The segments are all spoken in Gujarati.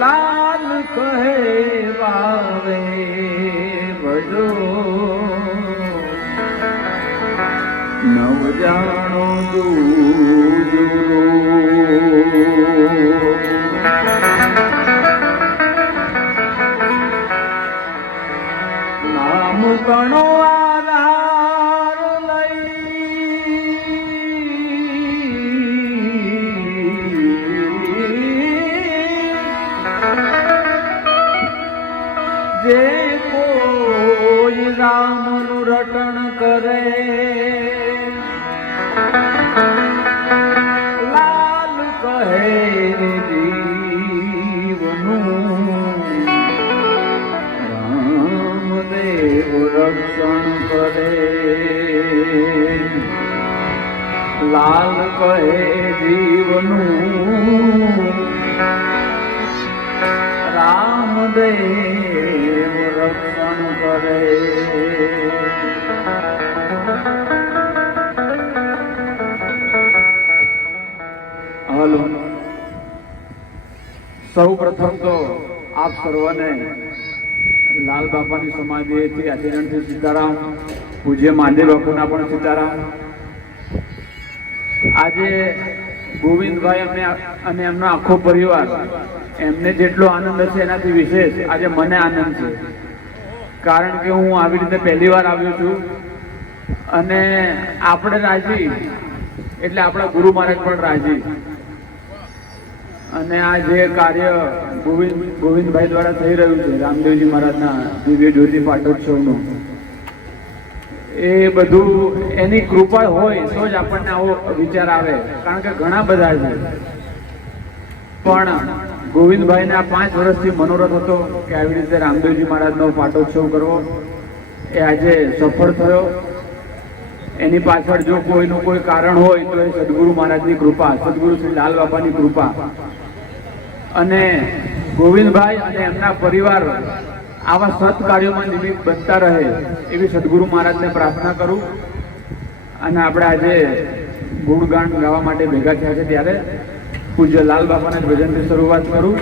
લાલ કહે વાવે ભજો નવ જાણો નામ ગણો લાલ કહે જીવનું. રામદેવ રક્ષણ કરે. હલો. સૌ પ્રથમ તો આપ સર્વને લાલ બાપાની સમાધિએથી આચરણથી સીતારામ, પૂજ્ય મહાદેવ બાપુના પણ સીતારામ. આજે ગોવિંદભાઈ અમે અને એમનો આખો પરિવાર, એમને જેટલો આનંદ હશે એનાથી વિશેષ આજે મને આનંદ છે. કારણ કે હું આવી રીતે પહેલી વાર આવ્યો છું અને આપણે રાજી, એટલે આપણા ગુરુ મહારાજ પણ રાજી. અને આ જે કાર્ય ગોવિંદ ગોવિંદભાઈ દ્વારા થઈ રહ્યું છે, રામદેવજી મહારાજના દિવ્ય જ્યોતિ પાટોત્સવનું એ બધું એની કૃપા હોય તો જ આપણને આવો વિચાર આવે. કારણ કે ઘણા બધા છે. પણ ગોવિંદભાઈને પાંચ વર્ષથી મનોરથ હતો કે આવી રીતે રામદેવજી મહારાજનો પાટોત્સવ કરવો. એ આજે સફળ થયો. એની પાછળ જો કોઈનું કોઈ કારણ હોય તો એ સદગુરુ મહારાજની કૃપા, સદગુરુ શ્રી લાલ બાપાની કૃપા. અને ગોવિંદભાઈ અને એમના પરિવાર આવા સત કાર્યોમાં નિમિત્ત બનતા રહે એવી સદગુરુ મહારાજને પ્રાર્થના કરું. અને આપણે આજે ગુણગાન ગાવા માટે ભેગા થયા છે ત્યારે પૂજ્ય લાલ બાપાના ભજનથી શરૂઆત કરું.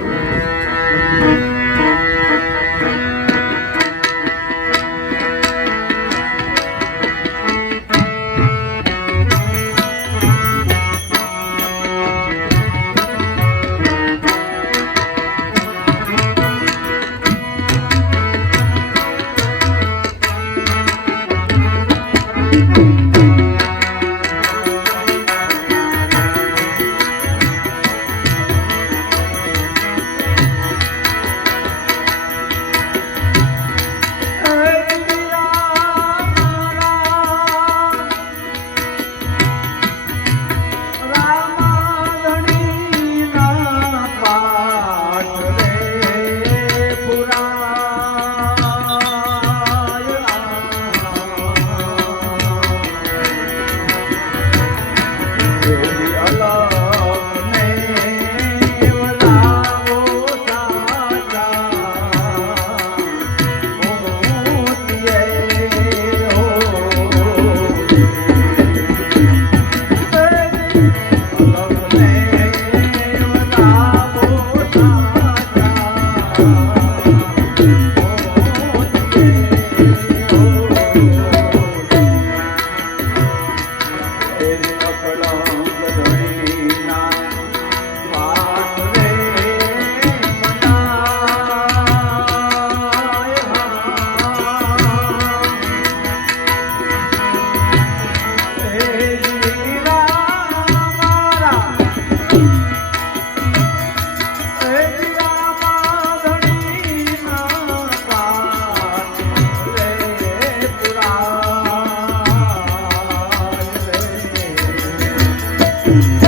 Mm-hmm.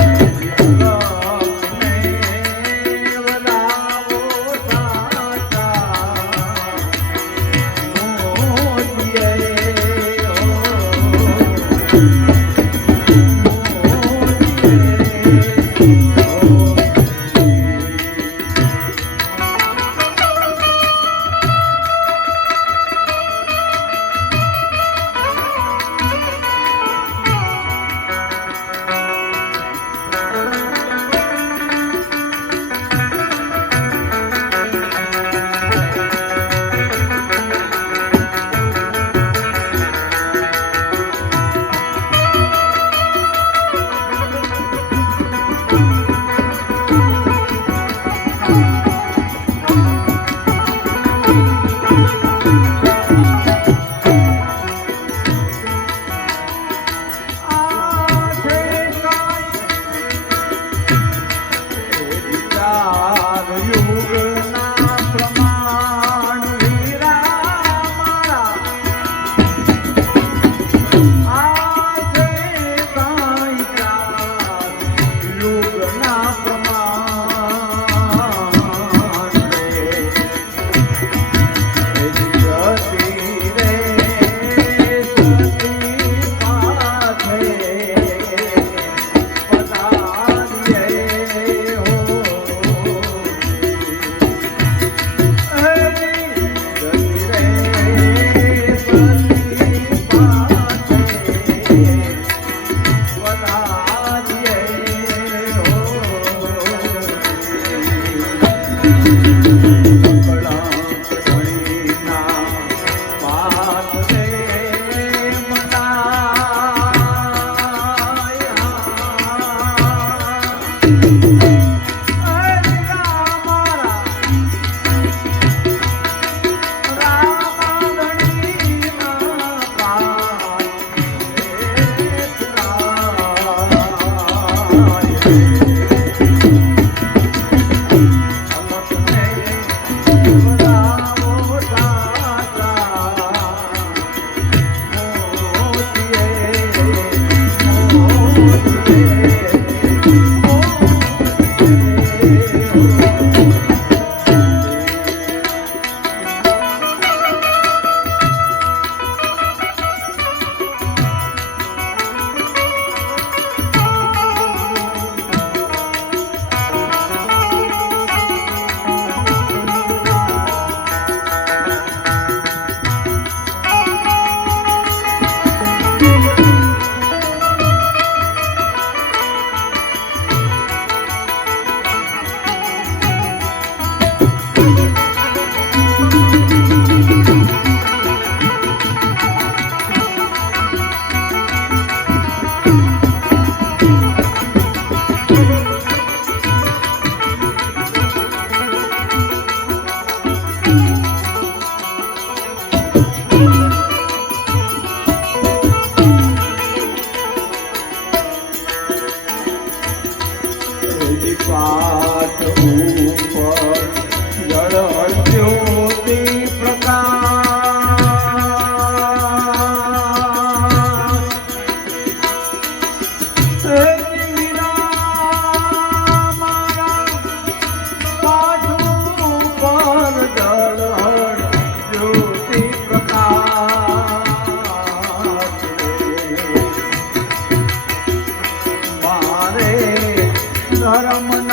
Brahman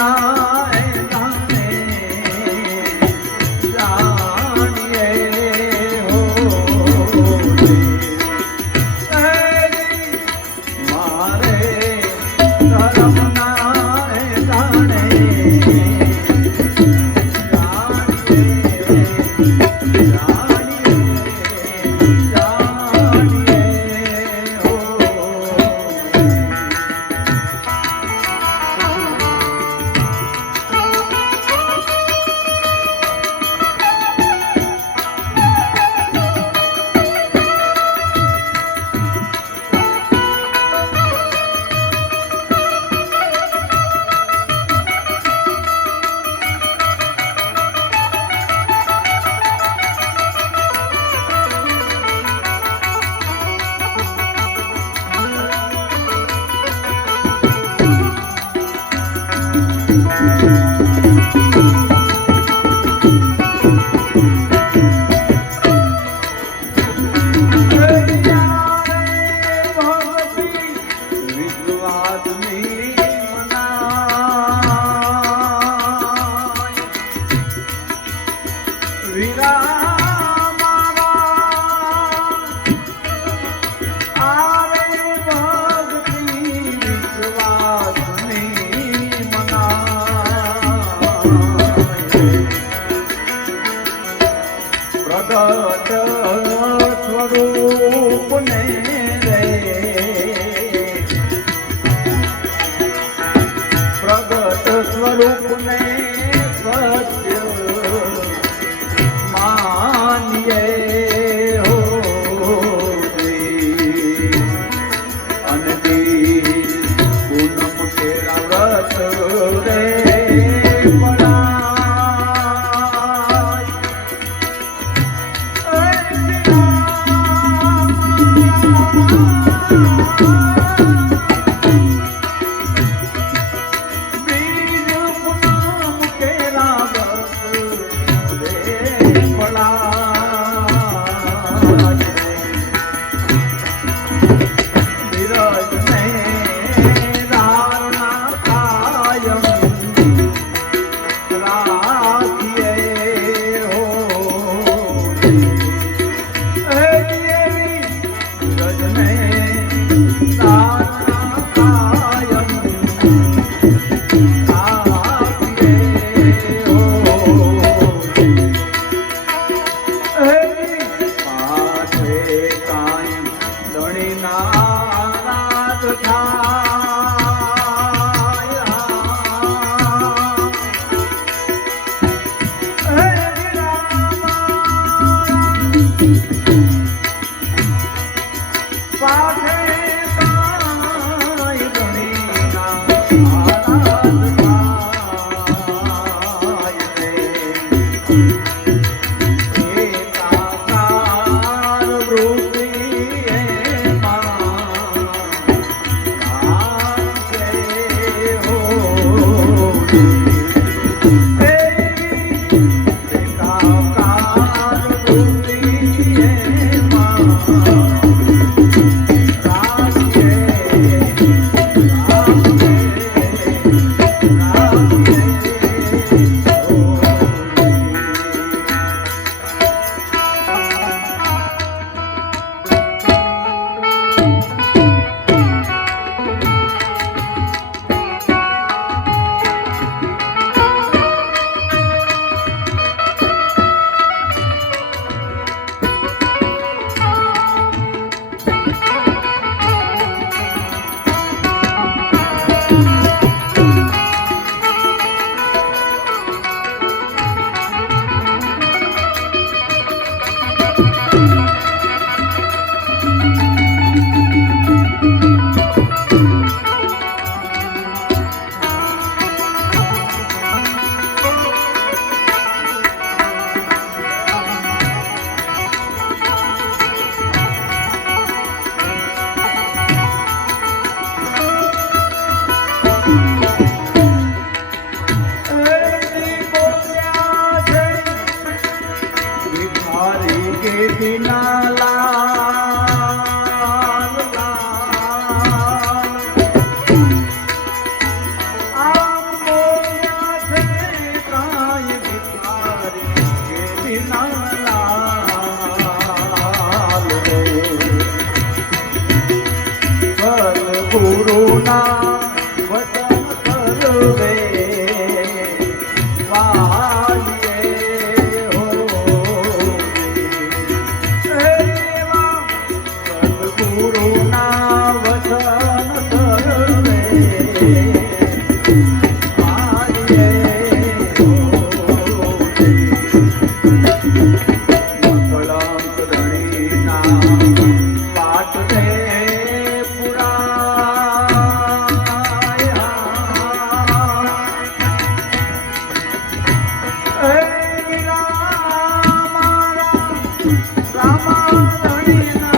Hallelujah.